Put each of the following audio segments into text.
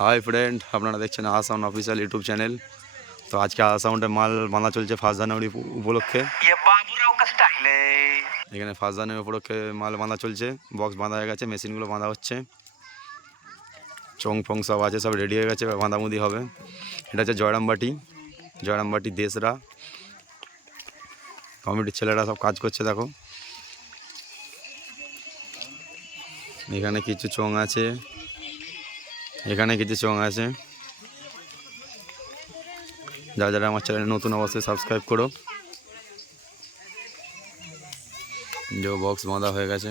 Hi friend আপনারা দেখছেন আসাউন্ড official YouTube channel. তো আজকে আসাউন্ডে মাল মানা চলছে ফার্স্ট জানুয়ারি উপলক্ষে। এখানে ফার্স্ট জানুয়ারি উপলক্ষে মাল বাঁধা চলছে বক্স বাঁধা হয়ে গেছে মেশিনগুলো বাঁধা হচ্ছে। চং ফং সব আছে সব রেডি হয়ে গেছে বাঁধামুদি হবে। এটা হচ্ছে জয়রামবাটি জয়রামবাটি দেশরা কমিটির ছেলেরা সব কাজ করছে দেখো। এখানে কিছু চং আছে। এখানে কিছু চং আছে। যারা যারা আমার চ্যানেল নতুন অবশ্যই সাবস্ক্রাইব করো। যে বক্স বাঁধা হয়ে গেছে।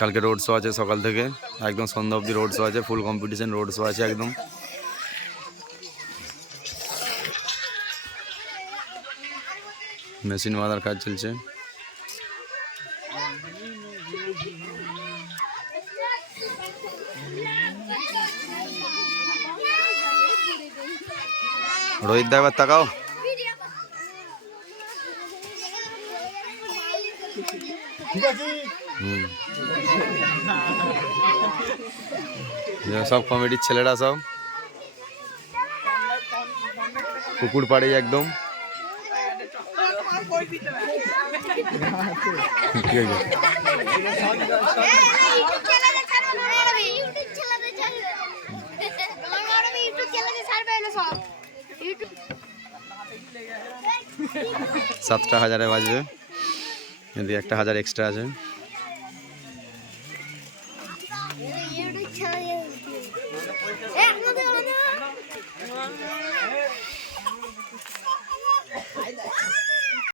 কালকে রোড শো আছে সকাল থেকে। একদম সন্ধ্যা অবধি রোড শো আছে ফুল কম্পিটিশন রোড শো আছে একদম। মেশিন বাঁধার কাজ চলছে। রোহিত দা, এবার তাকাও। সব কমিটির ছেলেরা সব। পুকুর পাড়ে একদম। সাতটা হাজারে বাজবে। এদিকে একটা হাজার এক্সট্রা আছে।